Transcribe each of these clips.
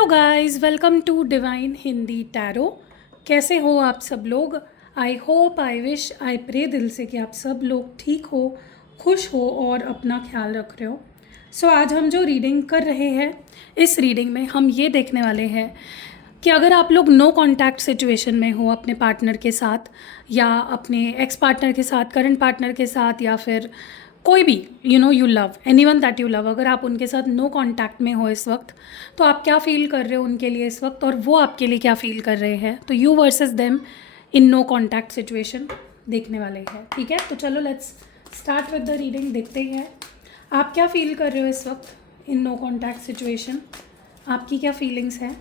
Hello guys, welcome to divine Hindi tarot. कैसे हो आप सब लोग? I hope, I wish, I pray दिल से कि आप सब लोग ठीक हो, खुश हो और अपना ख्याल रख रहे हो। सो आज हम जो रीडिंग कर रहे हैं, इस रीडिंग में हम ये देखने वाले हैं कि अगर आप लोग नो कांटेक्ट सिचुएशन में हो अपने पार्टनर के साथ, या अपने एक्स पार्टनर के साथ, करंट पार्टनर के साथ, या फिर कोई भी you love any one that you love, अगर आप उनके साथ नो कांटेक्ट में हो इस वक्त, तो आप क्या फ़ील कर रहे हो उनके लिए इस वक्त, और वो आपके लिए क्या फ़ील कर रहे हैं। तो you versus them in no contact situation देखने वाले हैं। ठीक है, तो चलो let's start with the reading. देखते हैं आप क्या फ़ील कर रहे हो इस वक्त इन नो कांटेक्ट सिचुएशन। आपकी क्या फीलिंग्स हैं?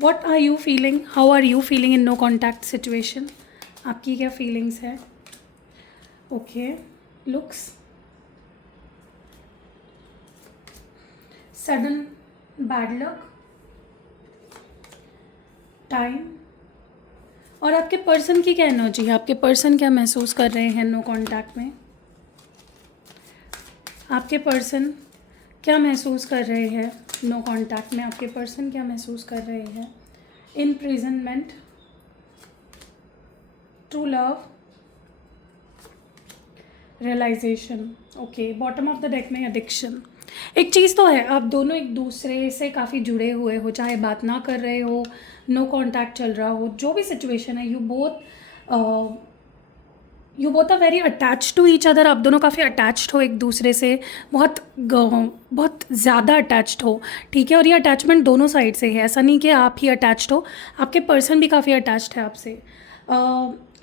What are you feeling? How are you feeling in no contact situation? आपकी क्या फीलिंग्स है? Okay, looks, sudden bad luck, time, और आपके पर्सन की क्या एनर्जी है? आपके पर्सन क्या महसूस कर रहे हैं नो कॉन्टैक्ट में? आपके पर्सन क्या महसूस कर रहे हैं नो कॉन्टैक्ट में? आपके पर्सन क्या महसूस कर रहे हैं? Imprisonment, true love, realisation. Okay, bottom of the deck में एडिक्शन। एक चीज़ तो है, आप दोनों एक दूसरे से काफ़ी जुड़े हुए हो, चाहे बात ना कर रहे हो, नो कांटेक्ट चल रहा हो, जो भी सिचुएशन है, you both are very attach to each other. आप दोनों काफ़ी अटैच्ड हो एक दूसरे से, बहुत ज़्यादा अटैच्ड हो। ठीक है, और ये अटैचमेंट दोनों साइड से है, ऐसा नहीं कि आप ही अटैच्ड हो, आपके पर्सन भी काफ़ी अटैच्ड है आपसे।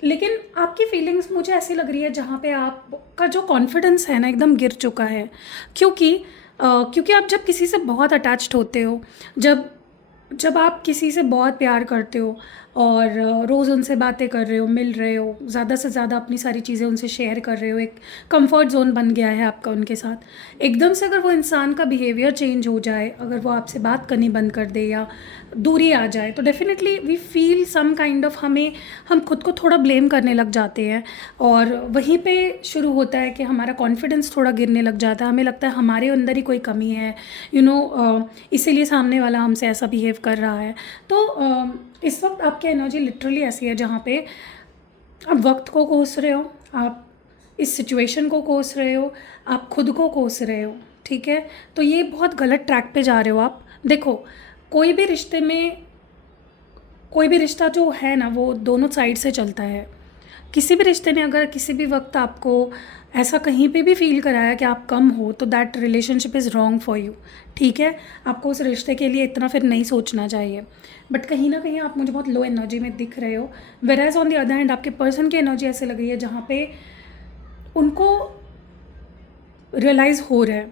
लेकिन आपकी फीलिंग्स मुझे ऐसी लग रही है जहाँ पे आपका जो कॉन्फिडेंस है ना, एकदम गिर चुका है। क्योंकि आप जब किसी से बहुत अटैच्ड होते हो, जब जब आप किसी से बहुत प्यार करते हो और रोज़ उनसे बातें कर रहे हो, मिल रहे हो, ज़्यादा से ज़्यादा अपनी सारी चीज़ें उनसे शेयर कर रहे हो, एक कंफर्ट जोन बन गया है आपका उनके साथ। एकदम से अगर वो इंसान का बिहेवियर चेंज हो जाए, अगर वो आपसे बात करनी बंद कर दे या दूरी आ जाए, तो definitely we feel some kind of, हम खुद को थोड़ा ब्लेम करने लग जाते हैं। और वहीं पे शुरू होता है कि हमारा कॉन्फिडेंस थोड़ा गिरने लग जाता है, हमें लगता है हमारे अंदर ही कोई कमी है, इसीलिए सामने वाला हमसे ऐसा बिहेव कर रहा है। तो इस वक्त आपकी एनर्जी लिटरली ऐसी है जहाँ पे आप वक्त को कोस रहे हो, आप इस सिचुएशन को कोस रहे हो, आप खुद को कोस रहे हो। ठीक है, तो ये बहुत गलत ट्रैक पे जा रहे हो आप। देखो, कोई भी रिश्ते में, कोई भी रिश्ता जो है ना, वो दोनों साइड से चलता है। किसी भी रिश्ते ने अगर किसी भी वक्त आपको ऐसा कहीं पे भी फील कराया कि आप कम हो, तो that relationship is wrong for you. ठीक है, आपको उस रिश्ते के लिए इतना फिर नहीं सोचना चाहिए। बट कहीं ना कहीं आप मुझे बहुत लो एनर्जी में दिख रहे हो, वेराज ऑन द अदर हैंड आपके पर्सन की एनर्जी ऐसे लग रही है जहाँ पे उनको रियलाइज़ हो रहा है,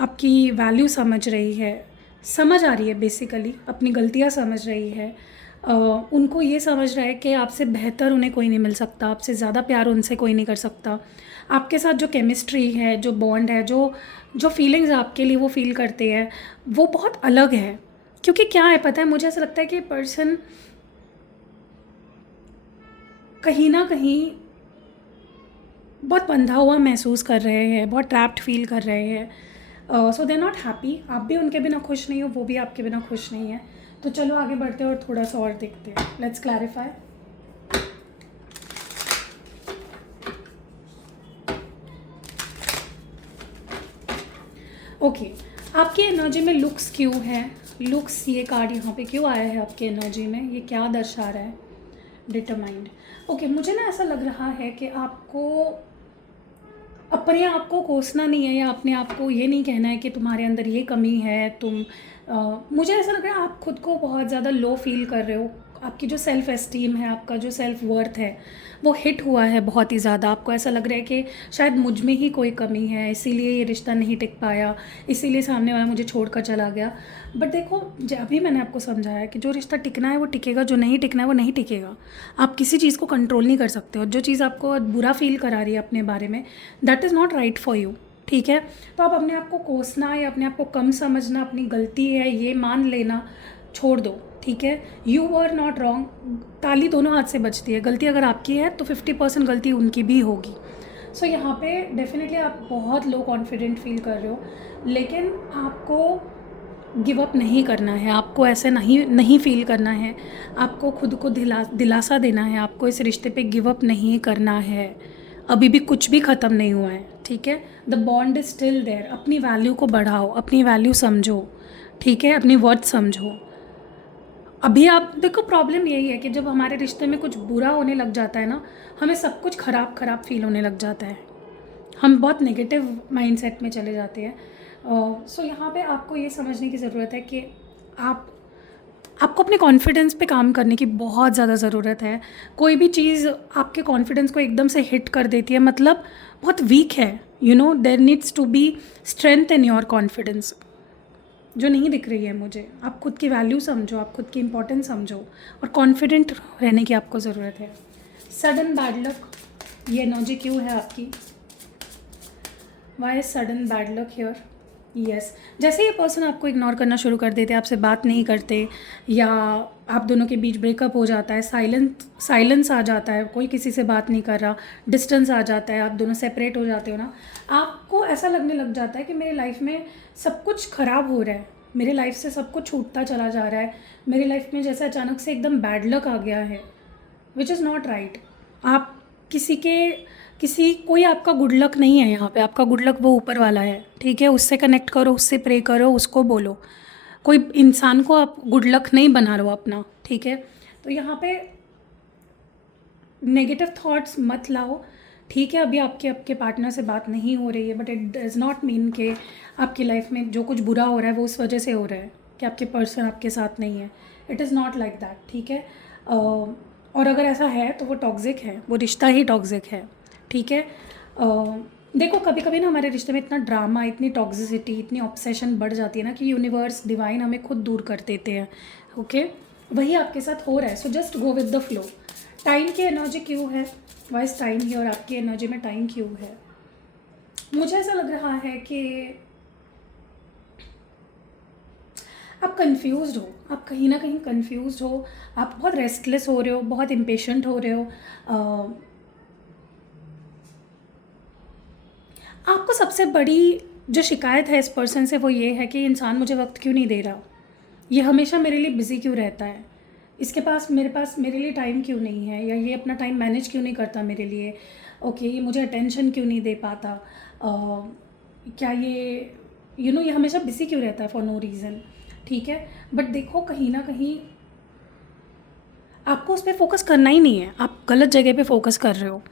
आपकी वैल्यू समझ रही है, समझ आ रही है, बेसिकली अपनी गलतियाँ समझ रही है। उनको ये समझ रहा है कि आपसे बेहतर उन्हें कोई नहीं मिल सकता, आपसे ज़्यादा प्यार उनसे कोई नहीं कर सकता। आपके साथ जो केमिस्ट्री है, जो बॉन्ड है, जो जो फीलिंग्स आपके लिए वो फील करते हैं, वो बहुत अलग है। क्योंकि क्या है पता है, मुझे ऐसा लगता है कि पर्सन कहीं ना कहीं बहुत बंधा हुआ महसूस कर रहे हैं, बहुत ट्रैप्ड फील कर रहे हैं। सो दे नॉट हैप्पी। आप भी उनके बिना खुश नहीं हो, वो भी आपके बिना खुश नहीं है। तो चलो आगे बढ़ते हैं और थोड़ा सा और देखते हैं। Let's clarify. ओके, आपकी एनर्जी में लुक्स क्यों है? लुक्स, ये कार्ड यहाँ पे क्यों आया है आपकी एनर्जी में? ये क्या दर्शा रहा है? डिटरमाइंड। ओके, मुझे ना ऐसा लग रहा है कि आपको अपने आप को कोसना नहीं है, या अपने आप को ये नहीं कहना है कि तुम्हारे अंदर ये कमी है। मुझे ऐसा लग रहा है आप खुद को बहुत ज़्यादा लो फील कर रहे हो। आपकी जो सेल्फ़ एस्टीम है, आपका जो सेल्फ़ वर्थ है, वो हिट हुआ है बहुत ही ज़्यादा। आपको ऐसा लग रहा है कि शायद मुझ में ही कोई कमी है, इसीलिए ये रिश्ता नहीं टिक पाया, इसीलिए सामने वाला मुझे छोड़कर चला गया। बट देखो, अभी मैंने आपको समझाया कि जो रिश्ता टिकना है वो टिकेगा, जो नहीं टिकना है वो नहीं टिकेगा। आप किसी चीज़ को कंट्रोल नहीं कर सकते हो। जो चीज़ आपको बुरा फील करा रही है अपने बारे में, that is not right for you. ठीक है, तो आप अपने आप को कोसना या अपने आप को कम समझना, अपनी गलती है ये मान लेना छोड़ दो। ठीक है, यू वर नॉट रॉन्ग। ताली दोनों हाथ से बजती है। गलती अगर आपकी है तो 50% गलती उनकी भी होगी। सो यहाँ पे डेफिनेटली आप बहुत लो कॉन्फिडेंट फील कर रहे हो, लेकिन आपको गिव अप नहीं करना है, आपको ऐसे नहीं नहीं फ़ील करना है, आपको खुद को दिलासा देना है, आपको इस रिश्ते पे गिव अप नहीं करना है। अभी भी कुछ भी ख़त्म नहीं हुआ है, ठीक है? The bond is still there. अपनी वैल्यू को बढ़ाओ, अपनी वैल्यू समझो, ठीक है? अपनी वर्थ समझो। अभी आप देखो, प्रॉब्लम यही है कि जब हमारे रिश्ते में कुछ बुरा होने लग जाता है ना, हमें सब कुछ ख़राब ख़राब फील होने लग जाता है, हम बहुत नेगेटिव माइंडसेट में चले जाते हैं। सो यहाँ पे आपको ये समझने की ज़रूरत है कि आप आपको अपने कॉन्फिडेंस पे काम करने की बहुत ज़्यादा ज़रूरत है। कोई भी चीज़ आपके कॉन्फिडेंस को एकदम से हिट कर देती है, मतलब बहुत वीक है, you know, there needs to be strength in your confidence, जो नहीं दिख रही है मुझे। आप खुद की वैल्यू समझो, आप खुद की इंपॉर्टेंस समझो, और कॉन्फिडेंट रहने की आपको ज़रूरत है। सडन बैड लक, ये एनर्जी क्यों है आपकी? Why sudden bad luck here? Yes, जैसे ये पर्सन आपको इग्नोर करना शुरू कर देते, आपसे बात नहीं करते, या आप दोनों के बीच ब्रेकअप हो जाता है, साइलेंस आ जाता है, कोई किसी से बात नहीं कर रहा, डिस्टेंस आ जाता है, आप दोनों सेपरेट हो जाते हो ना, आपको ऐसा लगने लग जाता है कि मेरी लाइफ में सब कुछ ख़राब हो रहा है, मेरे लाइफ से सब कुछ छूटता चला जा रहा है, मेरी लाइफ में जैसे अचानक से एकदम बैड लक आ गया है, विच इज़ नॉट राइट। आप कोई आपका गुड लक नहीं है यहाँ पे, आपका गुड लक वो ऊपर वाला है, ठीक है? उससे कनेक्ट करो, उससे प्रे करो, उसको बोलो। कोई इंसान को आप गुड लक नहीं बना रहे हो अपना, ठीक है? तो यहाँ पे नेगेटिव थॉट्स मत लाओ, ठीक है? अभी आपके पार्टनर से बात नहीं हो रही है, but it does not mean कि आपकी लाइफ में जो कुछ बुरा हो रहा है वो उस वजह से हो रहा है कि आपके पर्सन आपके साथ नहीं है। It is not like that, ठीक है? और अगर ऐसा है तो वो टॉक्सिक है, वो रिश्ता ही टॉक्सिक है, ठीक है? देखो, कभी कभी ना हमारे रिश्ते में इतना ड्रामा, इतनी टॉक्सिसिटी, इतनी ऑब्सेशन बढ़ जाती है ना कि यूनिवर्स, डिवाइन हमें खुद दूर कर देते हैं, ओके? वही आपके साथ हो रहा है, so just go with the flow. Time की एनर्जी क्यों है? वाइज टाइम ही, और आपकी एनर्जी में टाइम क्यों है? मुझे ऐसा लग रहा है कि आप कंफ्यूज्ड हो, आप कहीं ना कहीं कंफ्यूज्ड हो, आप बहुत रेस्टलेस हो रहे हो, बहुत इम्पेशेंट हो रहे हो। आपको सबसे बड़ी जो शिकायत है इस पर्सन से वो ये है कि इंसान मुझे वक्त क्यों नहीं दे रहा, ये हमेशा मेरे लिए बिज़ी क्यों रहता है, इसके पास मेरे लिए टाइम क्यों नहीं है, या ये अपना टाइम मैनेज क्यों नहीं करता मेरे लिए, ओके, ये मुझे अटेंशन क्यों नहीं दे पाता, क्या ये ये हमेशा बिज़ी क्यों रहता है फॉर नो रीज़न, ठीक है? बट देखो, कहीं ना कहीं आपको उस पर फोकस करना ही नहीं है, आप गलत जगह पे फोकस कर रहे हो,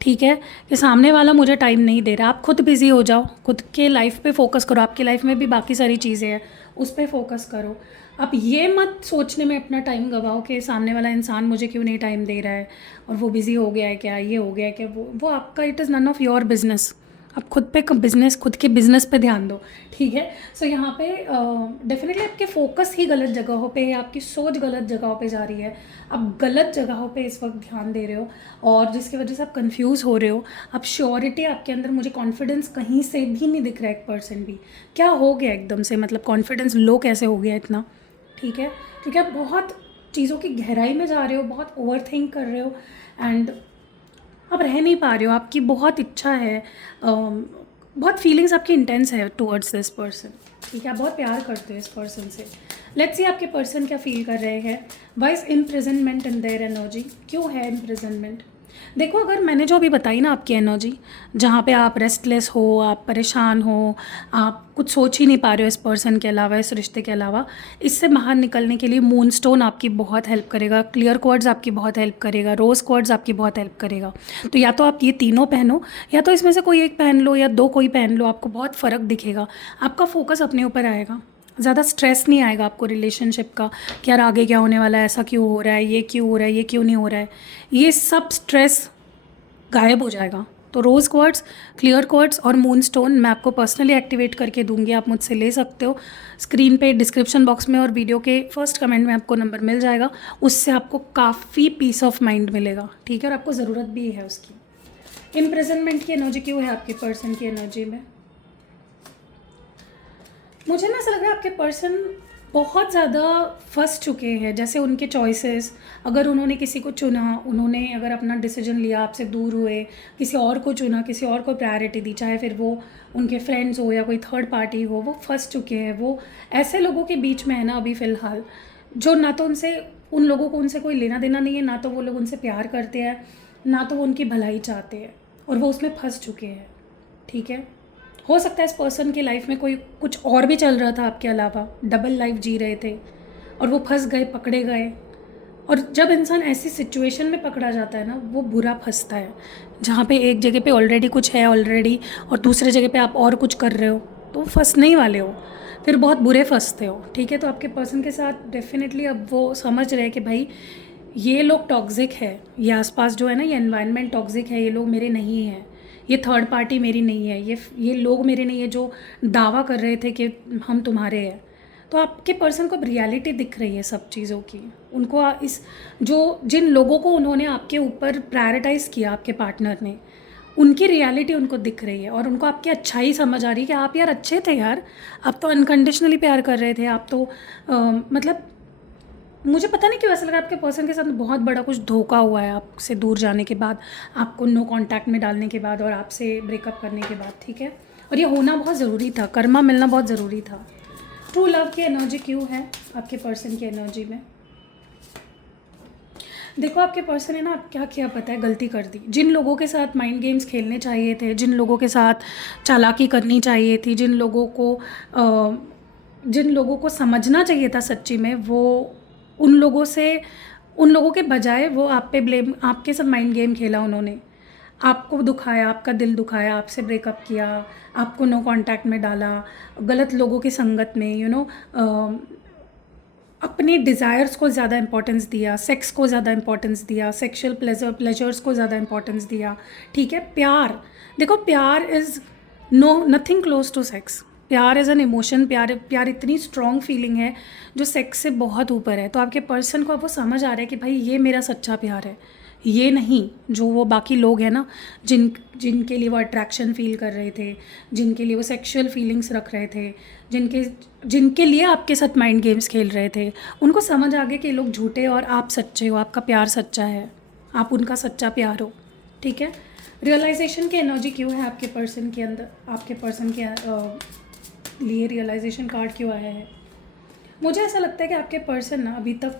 ठीक है? कि सामने वाला मुझे टाइम नहीं दे रहा, आप खुद बिज़ी हो जाओ, खुद के लाइफ पे फोकस करो, आपकी लाइफ में भी बाकी सारी चीज़ें हैं, उस पर फोकस करो। आप ये मत सोचने में अपना टाइम गवाओ कि सामने वाला इंसान मुझे क्यों नहीं टाइम दे रहा है, और वो बिज़ी हो गया है क्या, ये हो गया है क्या, वो आपका, it is none of your business. आप खुद पे बिजनेस, खुद के बिजनेस पे ध्यान दो, ठीक है? सो यहाँ पे डेफिनेटली आपके फोकस ही गलत जगहों पे है, आपकी सोच गलत जगहों पे जा रही है, आप गलत जगहों पे इस वक्त ध्यान दे रहे हो, और जिसकी वजह से आप कंफ्यूज हो रहे हो। आप श्योरिटी आपके अंदर, मुझे कॉन्फिडेंस कहीं से भी नहीं दिख रहा है, 1% भी। क्या हो गया एकदम से, मतलब कॉन्फिडेंस लो कैसे हो गया इतना, ठीक है? क्योंकि आप बहुत चीज़ों की गहराई में जा रहे हो, बहुत ओवर थिंक कर रहे हो, एंड आप रह नहीं पा रहे हो। आपकी बहुत इच्छा है, बहुत फीलिंग्स आपकी इंटेंस है टूवर्ड्स दिस पर्सन, ठीक है? आप बहुत प्यार करते हो इस पर्सन से। लेट्स सी आपके पर्सन क्या फील कर रहे हैं। Wise imprisonment in their energy, क्यों है इम्प्रिजनमेंट? देखो, अगर मैंने जो अभी बताई ना आपकी एनर्जी, जहाँ पे आप रेस्टलेस हो, आप परेशान हो, आप कुछ सोच ही नहीं पा रहे हो इस पर्सन के अलावा, इस रिश्ते के अलावा, इससे बाहर निकलने के लिए मून स्टोन आपकी बहुत हेल्प करेगा, क्लियर क्वार्ट्ज आपकी बहुत हेल्प करेगा, रोज़ क्वार्ट्ज आपकी बहुत हेल्प करेगा। तो या तो आप ये तीनों पहनो, या तो इसमें से कोई एक पहन लो, या दो कोई पहन लो, आपको बहुत फ़र्क दिखेगा। आपका फोकस अपने ऊपर आएगा, ज़्यादा स्ट्रेस नहीं आएगा आपको रिलेशनशिप का कि यार आगे क्या होने वाला है, ऐसा क्यों हो रहा है, ये क्यों हो रहा है, ये क्यों नहीं हो रहा है, ये सब स्ट्रेस गायब हो जाएगा। तो रोज़ क्वार्ट्स, क्लियर क्वार्ट्स और मून स्टोन मैं आपको पर्सनली एक्टिवेट करके दूंगी, आप मुझसे ले सकते हो। स्क्रीन पे डिस्क्रिप्शन बॉक्स में और वीडियो के फर्स्ट कमेंट में आपको नंबर मिल जाएगा, उससे आपको काफ़ी पीस ऑफ माइंड मिलेगा, ठीक है? और आपको ज़रूरत भी है उसकी। इम्प्रिजनमेंट की एनर्जी क्यों है आपके पर्सन की एनर्जी में? मुझे ना ऐसा लग रहा है आपके पर्सन बहुत ज़्यादा फँस चुके हैं, जैसे उनके चॉइसेस, अगर उन्होंने किसी को चुना, उन्होंने अगर अपना डिसीजन लिया, आपसे दूर हुए, किसी और को चुना, किसी और को प्रायोरिटी दी, चाहे फिर वो उनके फ्रेंड्स हो या कोई थर्ड पार्टी हो, वो फँस चुके हैं। वो ऐसे लोगों के बीच में है ना अभी फ़िलहाल, जो ना तो उनसे, उन लोगों को उनसे कोई लेना देना नहीं है, ना तो वो लोग उनसे प्यार करते हैं, ना तो वो उनकी भलाई चाहते हैं, और वो उसमें फँस चुके हैं। ठीक है, हो सकता है इस पर्सन की लाइफ में कोई कुछ और भी चल रहा था आपके अलावा, डबल लाइफ जी रहे थे और वो फंस गए, पकड़े गए। और जब इंसान ऐसी सिचुएशन में पकड़ा जाता है ना, वो बुरा फंसता है, जहाँ पे एक जगह पे ऑलरेडी कुछ है ऑलरेडी, और दूसरे जगह पे आप और कुछ कर रहे हो, तो फंसने ही वाले हो, फिर बहुत बुरे फंसते हो। ठीक है, तो आपके पर्सन के साथ डेफिनेटली अब वो समझ रहे हैं कि भाई ये लोग टॉक्सिक है, ये आसपास जो है ना, ये एनवायरनमेंट टॉक्सिक है, ये लोग मेरे नहीं हैं, ये थर्ड पार्टी मेरी नहीं है, ये लोग मेरे नहीं है जो दावा कर रहे थे कि हम तुम्हारे हैं। तो आपके पर्सन को अब रियलिटी दिख रही है सब चीज़ों की। उनको इस जो जिन लोगों को उन्होंने आपके ऊपर प्रायोरिटाइज़ किया, आपके पार्टनर ने, उनकी रियलिटी उनको दिख रही है, और उनको आपकी अच्छाई समझ आ रही है कि आप यार अच्छे थे यार, आप तो अनकंडीशनली प्यार कर रहे थे, आप तो मतलब मुझे पता नहीं क्यों ऐसा लगा आपके पर्सन के साथ बहुत बड़ा कुछ धोखा हुआ है आपसे दूर जाने के बाद, आपको नो कांटेक्ट में डालने के बाद, और आपसे ब्रेकअप करने के बाद। ठीक है, और ये होना बहुत ज़रूरी था, कर्मा मिलना बहुत ज़रूरी था। ट्रू लव की एनर्जी क्यों है आपके पर्सन की एनर्जी में? देखो, आपके पर्सन ने ना क्या किया पता है, गलती कर दी। जिन लोगों के साथ माइंड गेम्स खेलने चाहिए थे, जिन लोगों के साथ चालाकी करनी चाहिए थी, जिन लोगों को समझना चाहिए था सच्ची में, वो उन लोगों के बजाय वो आप पे ब्लेम, आपके साथ माइंड गेम खेला उन्होंने, आपको दुखाया, आपका दिल दुखाया, आपसे ब्रेकअप किया, आपको नो कांटेक्ट में डाला, गलत लोगों की संगत में, अपने डिज़ायर्स को ज़्यादा इंपॉर्टेंस दिया, सेक्स को ज़्यादा इंपॉर्टेंस दिया, सेक्शुअल प्लेजर्स को ज़्यादा इंपॉर्टेंस दिया। ठीक है, प्यार, देखो प्यार is nothing close to sex. प्यार इज़ एन इमोशन, प्यार इतनी स्ट्रॉन्ग फीलिंग है जो सेक्स से बहुत ऊपर है। तो आपके पर्सन को अब वो समझ आ रहा है कि भाई ये मेरा सच्चा प्यार है, ये नहीं जो वो बाकी लोग हैं ना, जिनके लिए वो अट्रैक्शन फील कर रहे थे, जिनके लिए वो सेक्सुअल फीलिंग्स रख रहे थे, जिनके लिए आपके साथ माइंड गेम्स खेल रहे थे। उनको समझ आ गया कि ये लोग झूठे और आप सच्चे हो, आपका प्यार सच्चा है, आप उनका सच्चा प्यार हो। ठीक है, रियलाइजेशन की एनर्जी क्यों है आपके पर्सन के अंदर, आपके पर्सन के लिए रियलाइजेशन कार्ड क्यों आया है? मुझे ऐसा लगता है कि आपके पर्सन ना अभी तक,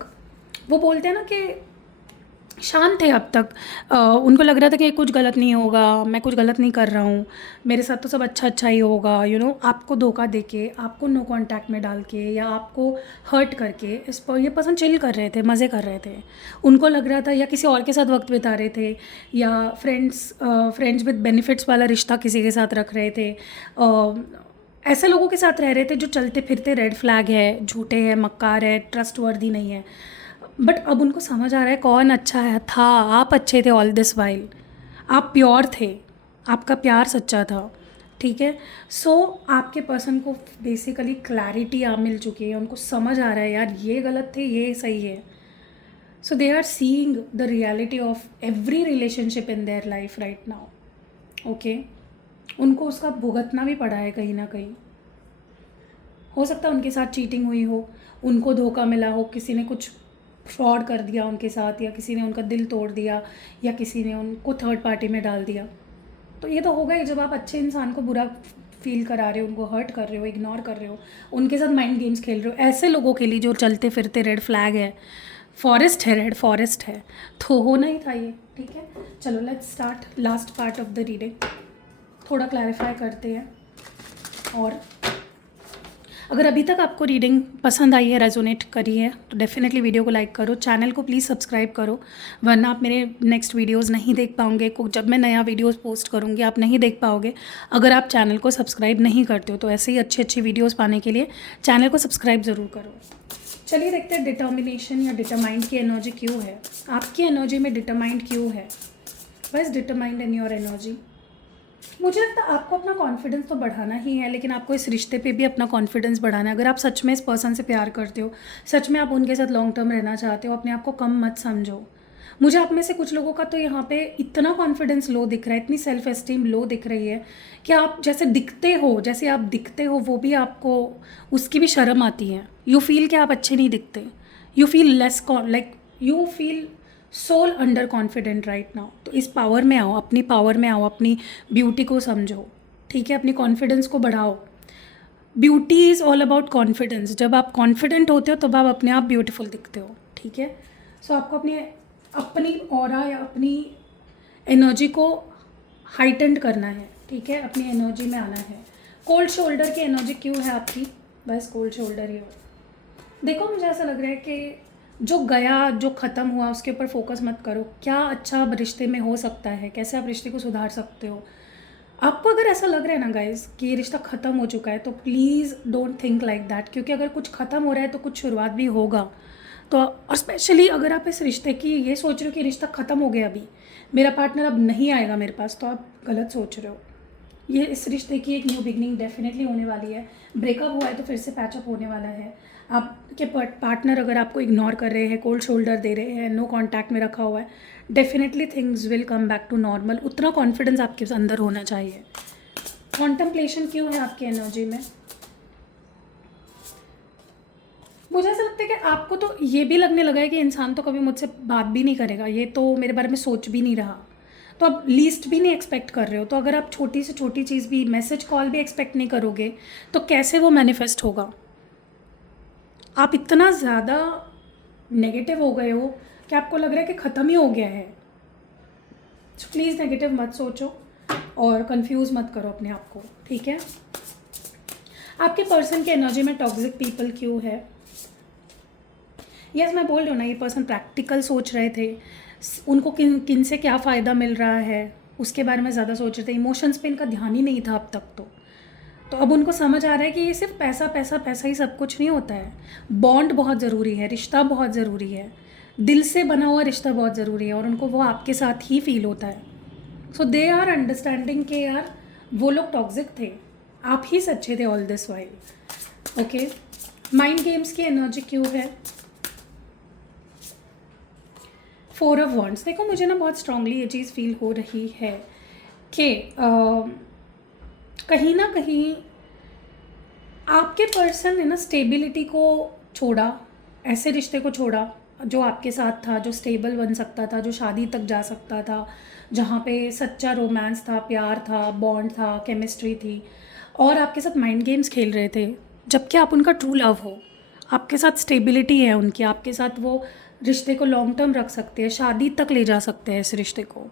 वो बोलते हैं ना कि शांत थे अब तक, उनको लग रहा था कि कुछ गलत नहीं होगा, मैं कुछ गलत नहीं कर रहा हूँ, मेरे साथ तो सब अच्छा अच्छा ही होगा। आपको धोखा देके, आपको नो कांटेक्ट में डाल के, या आपको हर्ट करके इस पर ये पर्सन चिल कर रहे थे, मज़े कर रहे थे। उनको लग रहा था, या किसी और के साथ वक्त बिता रहे थे, या फ्रेंड्स विद बेनिफिट्स वाला रिश्ता किसी के साथ रख रहे थे। ऐसे लोगों के साथ रह रहे थे जो चलते फिरते रेड फ्लैग है, झूठे हैं, मक्कार है, ट्रस्टवर्दी नहीं है। बट अब उनको समझ आ रहा है कौन अच्छा है था। आप अच्छे थे ऑल दिस वाइल, आप प्योर थे, आपका प्यार सच्चा था। ठीक है, सो आपके पर्सन को बेसिकली क्लैरिटी आ मिल चुकी है, उनको समझ आ रहा है यार ये गलत थे, ये सही है। So they are seeing the reality of every relationship in their life right now. Okay, उनको उसका भुगतना भी पड़ा है कहीं ना कहीं। हो सकता है उनके साथ चीटिंग हुई हो, उनको धोखा मिला हो, किसी ने कुछ फ्रॉड कर दिया उनके साथ, या किसी ने उनका दिल तोड़ दिया, या किसी ने उनको थर्ड पार्टी में डाल दिया। तो ये तो होगा ही, जब आप अच्छे इंसान को बुरा फील करा रहे हो, उनको हर्ट कर रहे हो, इग्नोर कर रहे हो, उनके साथ माइंड गेम्स खेल रहे हो। ऐसे लोगों के लिए जो चलते फिरते रेड फ्लैग है, फॉरेस्ट है, रेड फॉरेस्ट है, तो होना ही था ये। ठीक है, चलो let's start last part of the reading. थोड़ा क्लैरिफाई करते हैं। और अगर अभी तक आपको रीडिंग पसंद आई है, रेजोनेट करी है, तो डेफिनेटली वीडियो को लाइक करो, चैनल को प्लीज़ सब्सक्राइब करो, वरना आप मेरे नेक्स्ट वीडियोस नहीं देख पाओगे। जब मैं नया वीडियोस पोस्ट करूँगी आप नहीं देख पाओगे अगर आप चैनल को सब्सक्राइब नहीं करते हो। तो ऐसे ही अच्छी अच्छी वीडियोज़ पाने के लिए चैनल को सब्सक्राइब ज़रूर करो। चलिए देखते हैं डिटर्मिनेशन या डिटरमाइंड की एनर्जी क्यों है आपकी एनर्जी में, डिटरमाइंड क्यों है, बस डिटरमाइंड इन योर एनर्जी। मुझे लगता है आपको अपना कॉन्फिडेंस तो बढ़ाना ही है, लेकिन आपको इस रिश्ते पे भी अपना कॉन्फिडेंस बढ़ाना है। अगर आप सच में इस पर्सन से प्यार करते हो, सच में आप उनके साथ लॉन्ग टर्म रहना चाहते हो, अपने आप को कम मत समझो। मुझे आप में से कुछ लोगों का तो यहाँ पे इतना कॉन्फिडेंस लो दिख रहा है, इतनी सेल्फ एस्टीम लो दिख रही है कि आप जैसे दिखते हो, जैसे आप दिखते हो वो भी आपको उसकी भी शर्म आती है। यू फील कि आप अच्छे नहीं दिखते, you feel less like you feel so underconfident right now. तो इस पावर में आओ, अपनी पावर में आओ, अपनी ब्यूटी को समझो, ठीक है, अपनी कॉन्फिडेंस को बढ़ाओ। Beauty is all about confidence. जब आप कॉन्फिडेंट होते हो तब आप अपने आप ब्यूटीफुल दिखते हो, ठीक है। सो आपको अपनी अपनी ऑरा या अपनी एनर्जी को हाइटेंड करना है, ठीक है, अपनी एनर्जी में आना है। कोल्ड शोल्डर की एनर्जी क्यों है आपकी? बस कोल्ड शोल्डर ही हो। देखो मुझे ऐसा लग रहा है कि जो गया, जो ख़त्म हुआ, उसके ऊपर फोकस मत करो। क्या अच्छा अब रिश्ते में हो सकता है, कैसे आप रिश्ते को सुधार सकते हो। आपको अगर ऐसा लग रहा है ना गाइज़ कि ये रिश्ता ख़त्म हो चुका है, तो please don't think like that, क्योंकि अगर कुछ ख़त्म हो रहा है तो कुछ शुरुआत भी होगा। तो और स्पेशली अगर आप इस रिश्ते की ये सोच रहे हो कि रिश्ता ख़त्म हो गया, अभी मेरा पार्टनर अब नहीं आएगा मेरे पास, तो आप गलत सोच रहे हो। ये इस रिश्ते की एक न्यू बिगनिंग डेफिनेटली होने वाली है। ब्रेकअप हुआ है तो फिर से पैचअप होने वाला है। आपके पार्टनर अगर आपको इग्नोर कर रहे हैं, कोल्ड शोल्डर दे रहे हैं, नो कांटेक्ट में रखा हुआ है, definitely things will come back to normal. उतना कॉन्फिडेंस आपके अंदर होना चाहिए। कॉन्टेम्पलेशन क्यों है आपकी एनर्जी में? मुझे ऐसा लगता है कि आपको तो ये भी लगने लगा है कि इंसान तो कभी मुझसे बात भी नहीं करेगा, ये तो मेरे बारे में सोच भी नहीं रहा, तो आप लीस्ट भी नहीं एक्सपेक्ट कर रहे हो। तो अगर आप छोटी से छोटी चीज़ भी, मैसेज कॉल भी एक्सपेक्ट नहीं करोगे तो कैसे वो मैनिफेस्ट होगा? आप इतना ज़्यादा नेगेटिव हो गए हो कि आपको लग रहा है कि ख़त्म ही हो गया है। तो प्लीज़ नेगेटिव मत सोचो और कंफ्यूज मत करो अपने आप को, ठीक है। आपके पर्सन की एनर्जी में टॉक्सिक पीपल क्यों है? यस मैं बोल रही हूँ ना, ये पर्सन प्रैक्टिकल सोच रहे थे, उनको किन से क्या फ़ायदा मिल रहा है उसके बारे में ज़्यादा सोच रहे थे। इमोशंस पे इनका ध्यान ही नहीं था अब तक। तो अब उनको समझ आ रहा है कि ये सिर्फ पैसा पैसा पैसा ही सब कुछ नहीं होता है। बॉन्ड बहुत ज़रूरी है, रिश्ता बहुत ज़रूरी है, दिल से बना हुआ रिश्ता बहुत ज़रूरी है, और उनको वो आपके साथ ही फील होता है। सो दे आर अंडरस्टैंडिंग के यार वो लोग टॉक्सिक थे, आप ही सच्चे थे all this while. Okay, mind games की एनर्जी क्यों है? 4 ऑफ वॉन्ड्स। देखो मुझे ना बहुत स्ट्रांगली ये चीज़ फील हो रही है कि कहीं ना कहीं आपके पर्सन ने ना स्टेबिलिटी को छोड़ा, ऐसे रिश्ते को छोड़ा जो आपके साथ था, जो स्टेबल बन सकता था, जो शादी तक जा सकता था, जहाँ पे सच्चा रोमांस था, प्यार था, बॉन्ड था, केमिस्ट्री थी, और आपके साथ माइंड गेम्स खेल रहे थे, जबकि आप उनका ट्रू लव हो, आपके साथ स्टेबिलिटी है उनकी, आपके साथ वो रिश्ते को लॉन्ग टर्म रख सकते हैं, शादी तक ले जा सकते हैं इस रिश्ते को।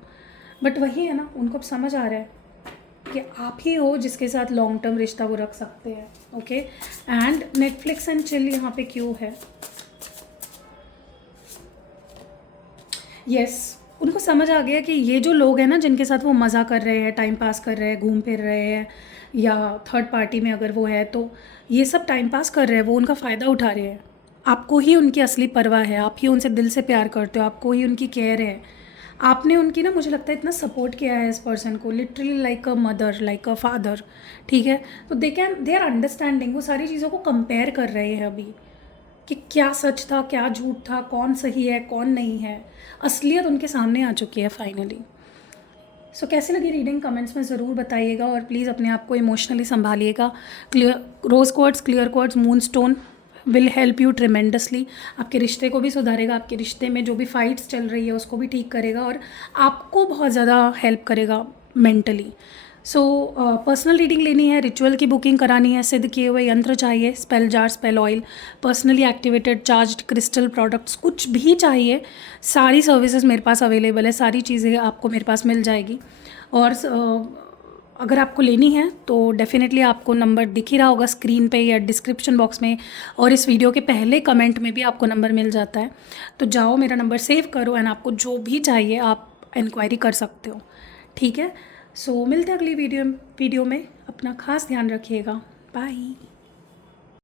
बट वही है ना, उनको अब समझ आ रहा है कि आप ही हो जिसके साथ लॉन्ग टर्म रिश्ता वो रख सकते हैं। Okay, and Netflix and chill यहाँ पे क्यों है? यस, उनको समझ आ गया कि ये जो लोग हैं ना जिनके साथ वो मज़ा कर रहे हैं, टाइम पास कर रहे हैं, घूम फिर रहे हैं, या थर्ड पार्टी में अगर वो है तो ये सब टाइम पास कर रहे हैं, वो उनका फ़ायदा उठा रहे हैं। आपको ही उनकी असली परवाह है, आप ही उनसे दिल से प्यार करते हो, आपको ही उनकी केयर है। आपने उनकी ना, मुझे लगता है इतना सपोर्ट किया है इस पर्सन को, literally like a mother, like a father, ठीक है। तो दे आर अंडरस्टैंडिंग, वो सारी चीज़ों को कंपेयर कर रहे हैं अभी कि क्या सच था, क्या झूठ था, कौन सही है, कौन नहीं है। असलियत उनके सामने आ चुकी है फाइनली। सो कैसी लगी रीडिंग कमेंट्स में ज़रूर बताइएगा, और प्लीज़ अपने आप को इमोशनली संभालिएगा। Clear rose quartz, clear quartz, moonstone will help you tremendously. आपके रिश्ते को भी सुधारेगा, आपके रिश्ते में जो भी फाइट्स चल रही है उसको भी ठीक करेगा, और आपको बहुत ज़्यादा हेल्प करेगा मेंटली। सो पर्सनल रीडिंग लेनी है, रिचुअल की बुकिंग करानी है, सिद्ध किए हुए यंत्र चाहिए, spell jar, spell oil, personally activated charged crystal products, कुछ भी चाहिए, सारी सर्विसेज मेरे पास अवेलेबल है, सारी चीज़ें आपको मेरे पास मिल जाएगी। और अगर आपको लेनी है तो डेफिनेटली आपको नंबर दिख ही रहा होगा स्क्रीन पे या डिस्क्रिप्शन बॉक्स में, और इस वीडियो के पहले कमेंट में भी आपको नंबर मिल जाता है। तो जाओ, मेरा नंबर सेव करो, एंड आपको जो भी चाहिए आप इंक्वायरी कर सकते हो, ठीक है। सो मिलते हैं अगली वीडियो में। अपना खास ध्यान रखिएगा। बाय।